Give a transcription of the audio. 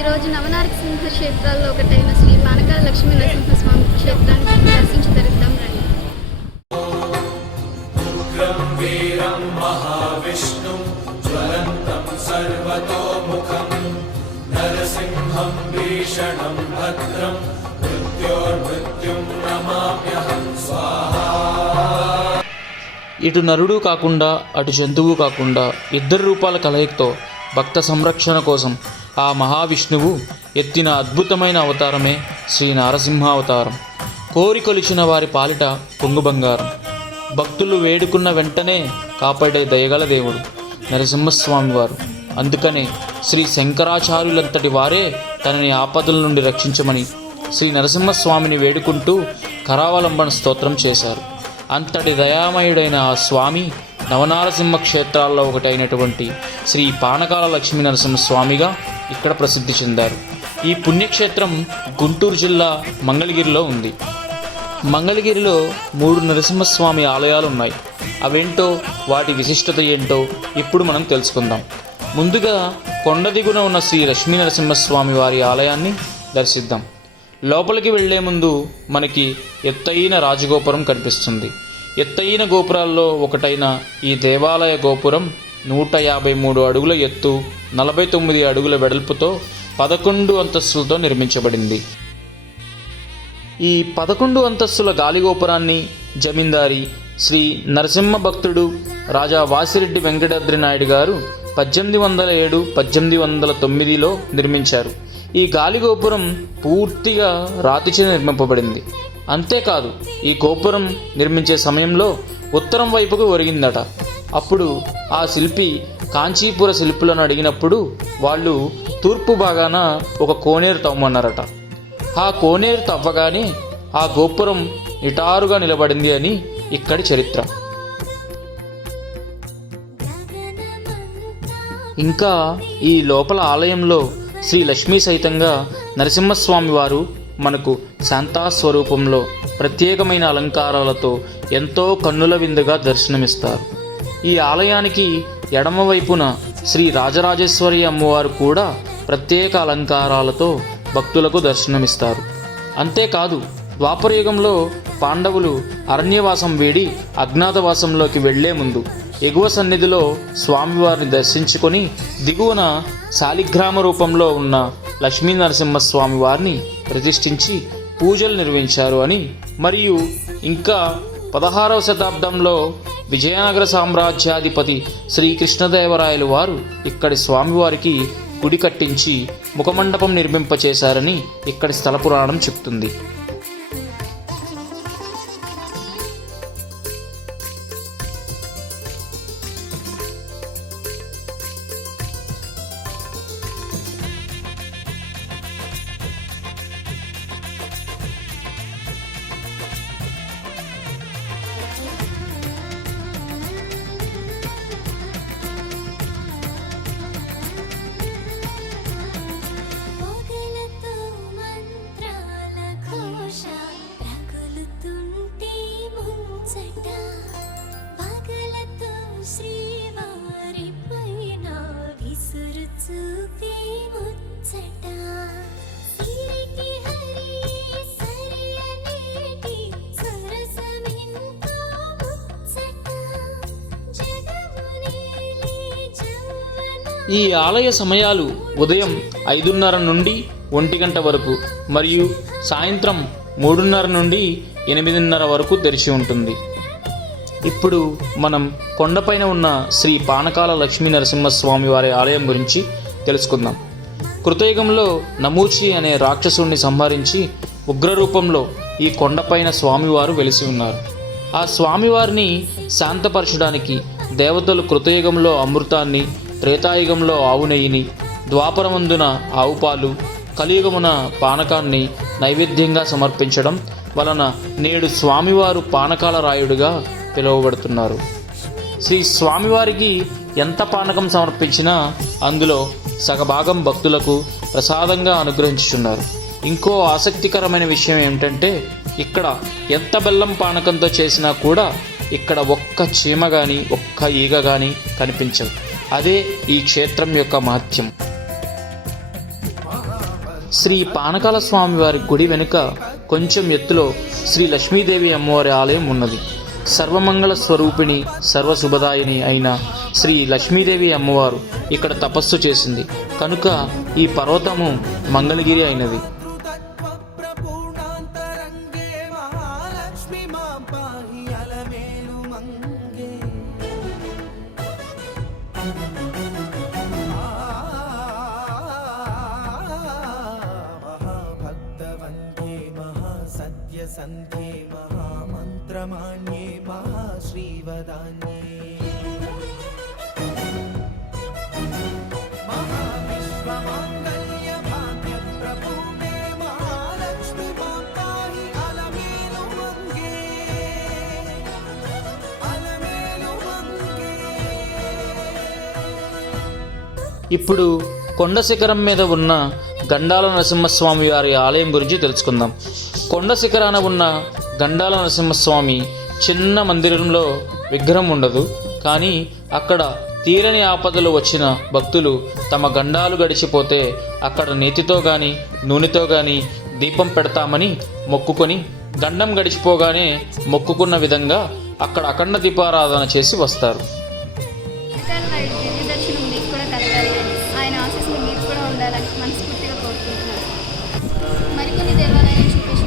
ఈరోజు నవనారక సింహ క్షేత్రాల్లో ఒకటైన శ్రీ పానకాల లక్ష్మీ నరసింహస్వామి క్షేత్రాన్ని దర్శించి తరుద్దాం రండి నరసింహం భీషణం భద్రం మృత్యోర్మృత్యుం నమామ్యహం స్వాహా. ఇటు నరుడు కాకుండా అటు జంతువు కాకుండా ఇద్దరు రూపాల కలయికతో భక్త సంరక్షణ కోసం ఆ మహావిష్ణువు ఎత్తిన అద్భుతమైన అవతారమే శ్రీ నారసింహావతారం. కోరి కొలిచిన వారి పాలిట పొంగు బంగారం. భక్తులు వేడుకున్న వెంటనే కాపాడే దయగల దేవుడు నరసింహస్వామి వారు. అందుకనే శ్రీ శంకరాచార్యులంతటి వారే తనని ఆపదల నుండి రక్షించమని శ్రీ నరసింహస్వామిని వేడుకుంటూ కరావలంబన స్తోత్రం చేశారు. అంతటి దయామయుడైన ఆ స్వామి నవనారసింహ క్షేత్రాల్లో ఒకటైనటువంటి శ్రీ పానకాల లక్ష్మీ నరసింహస్వామిగా ఇక్కడ ప్రసిద్ధి చెందారు. ఈ పుణ్యక్షేత్రం గుంటూరు జిల్లా మంగళగిరిలో ఉంది. మంగళగిరిలో మూడు నరసింహస్వామి ఆలయాలు ఉన్నాయి అవేంటో వాటి విశిష్టత ఏంటో ఇప్పుడు మనం తెలుసుకుందాం. ముందుగా కొండ దిగున ఉన్న శ్రీ లక్ష్మీ నరసింహస్వామి వారి ఆలయాన్ని దర్శిద్దాం. లోపలికి వెళ్ళే ముందు మనకి ఎత్తైన రాజగోపురం కనిపిస్తుంది. ఎత్తైన గోపురాల్లో ఒకటైన ఈ దేవాలయ గోపురం నూట యాభై మూడు అడుగుల ఎత్తు నలభై తొమ్మిది అడుగుల వెడల్పుతో పదకొండు అంతస్తులతో నిర్మించబడింది. ఈ పదకొండు అంతస్తుల గాలిగోపురాన్ని జమీందారి శ్రీ నరసింహ భక్తుడు రాజా వాసిరెడ్డి వెంకటాద్రి నాయుడు గారు పద్దెనిమిది వందల ఏడు పద్దెనిమిది వందల తొమ్మిదిలో నిర్మించారు. ఈ గాలి గోపురం పూర్తిగా రాతిచే నిర్మింపబడింది. అంతేకాదు ఈ గోపురం నిర్మించే సమయంలో ఉత్తరం వైపుకు ఒరిగిందట. అప్పుడు ఆ శిల్పి కాంచీపుర శిల్పులను అడిగినప్పుడు వాళ్ళు తూర్పు భాగాన ఒక కోనేరు తవ్వమన్నారట ఆ కోనేరు తవ్వగానే ఆ గోపురం నిటారుగా నిలబడింది అని ఇక్కడి చరిత్ర. ఇంకా ఈ లోపల ఆలయంలో శ్రీ లక్ష్మీ సహితంగా నరసింహస్వామి వారు మనకు శాంతాస్వరూపంలో ప్రత్యేకమైన అలంకారాలతో ఎంతో కన్నుల విందుగా దర్శనమిస్తారు. ఈ ఆలయానికి ఎడమవైపున శ్రీ రాజరాజేశ్వరి అమ్మవారు కూడా ప్రత్యేక అలంకారాలతో భక్తులకు దర్శనమిస్తారు. అంతేకాదు ద్వాపరయుగంలో పాండవులు అరణ్యవాసం వేడి అజ్ఞాతవాసంలోకి వెళ్ళే ముందు ఎగువ సన్నిధిలో స్వామివారిని దర్శించుకొని దిగువన శాలిగ్రామ రూపంలో ఉన్న లక్ష్మీ నరసింహస్వామి వారిని ప్రతిష్ఠించి పూజలు నిర్వహించారు అని మరియు ఇంకా పదహారవ శతాబ్దంలో విజయనగర సామ్రాజ్యాధిపతి శ్రీకృష్ణదేవరాయలు వారు ఇక్కడి స్వామివారికి గుడి కట్టించి ముఖమండపం నిర్మింపచేశారని ఇక్కడి స్థల పురాణం చెప్తుంది. ఈ ఆలయ సమయాలు ఉదయం ఐదున్నర నుండి ఒంటి గంట వరకు మరియు సాయంత్రం మూడున్నర నుండి ఎనిమిదిన్నర వరకు తెరిచి ఉంటుంది. ఇప్పుడు మనం కొండపైన ఉన్న శ్రీ పానకాల లక్ష్మీ నరసింహస్వామి వారి ఆలయం గురించి తెలుసుకుందాం. కృతయుగంలో నమూచి అనే రాక్షసుణ్ణి సంహరించి ఉగ్రరూపంలో ఈ కొండపైన స్వామివారు వెలిసి ఉన్నారు. ఆ స్వామివారిని శాంతపరచడానికి దేవతలు కృతయుగంలో అమృతాన్ని త్రేతాయుగంలో ఆవు నెయ్యిని ద్వాపరమందున ఆవు పాలు కలియుగమున పానకాన్ని నైవేద్యంగా సమర్పించడం వలన నేడు స్వామివారు పానకాల రాయుడుగా పిలువబడుతున్నారు. శ్రీ స్వామివారికి ఎంత పానకం సమర్పించినా అందులో సగభాగం భక్తులకు ప్రసాదంగా అనుగ్రహించుచున్నారు. ఇంకో ఆసక్తికరమైన విషయం ఏమిటంటే ఇక్కడ ఎంత బెల్లం పానకంతో చేసినా కూడా ఇక్కడ ఒక్క చీమ కానీ ఒక్క ఈగ కానీ కనిపించదు. అదే ఈ క్షేత్రం యొక్క మహత్యం. శ్రీ పానకాల స్వామి వారి గుడి వెనుక కొంచెం ఎత్తులో శ్రీ లక్ష్మీదేవి అమ్మవారి ఆలయం ఉన్నది. సర్వమంగళ స్వరూపిణి సర్వశుభదాయిని అయిన శ్రీ లక్ష్మీదేవి అమ్మవారు ఇక్కడ తపస్సు చేసింది. కనుక ఈ పర్వతము మంగళగిరి అయినది. మహామంత్రమాన్యే మహాశ్రీవదాన్యే महाविश्वमाङ्गल्य भाग्यप्रपूर्णे महालक्ष्मि मां पाहि अलमेलु मङ्गे अलमेलु मङ्गे ఇప్పుడు కొండ శిఖరం మీద ఉన్న గండాల నరసింహస్వామి వారి ఆలయం గురించి తెలుసుకుందాం కొండ శిఖరాన ఉన్న గండాల నరసింహస్వామి చిన్న మందిరంలో విగ్రహం ఉండదు. కానీ అక్కడ తీరని ఆపదలు వచ్చిన భక్తులు తమ గండాలు గడిచిపోతే అక్కడ నేతితో కానీ నూనెతో కానీ దీపం పెడతామని మొక్కుకొని గండం గడిచిపోగానే మొక్కుకున్న విధంగా అక్కడ అఖండ దీపారాధన చేసి వస్తారు. మరికొన్ని దేవాలయాలు